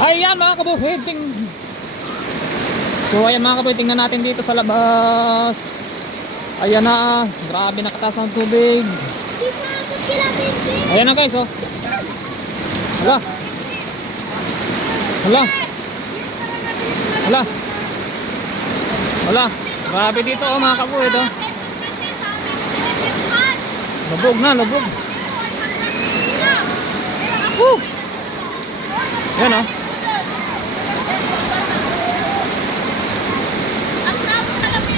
Ayan mga kabuhid, ting... So ayan mga kabuhid, tingnan natin dito sa labas. Ayan na, grabe nakataas ang tubig. Ayan na guys, oh. Hala. Hala. Hala. Hala. Grabe dito oh mga kabuhid, oh. Lubog na, lubog. Woo! Ayan oh.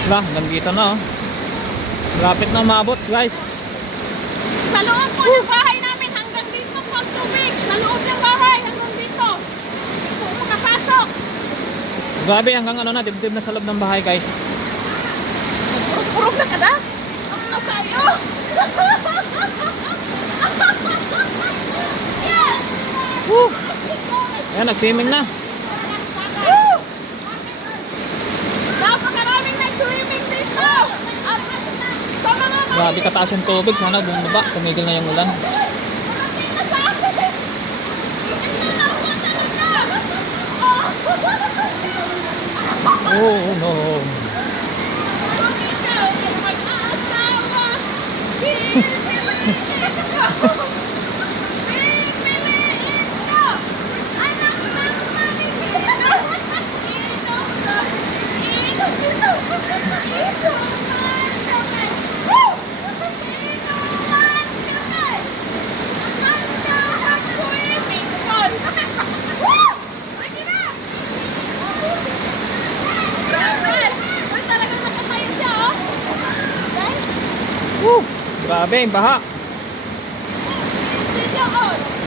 Hala, hanggang dito na oh. Lapit na umabot guys. Sa loob po ng bahay namin hanggang dito po ang tubig. Sa loob ng bahay hanggang dito. Po makapasok. Grabe hanggang ano na, dibdib na sa loob ng bahay guys. Purog na ka na? Ano tayo? yes! Woo! Ayan, nag-swimming na. Woo! Napakaraming nag-swimming dito! At sa mga Grabe kataas yung tubig. Sana bumaba. Tumigil na yung ulan. Parating na Woo! Grabe, yung baha.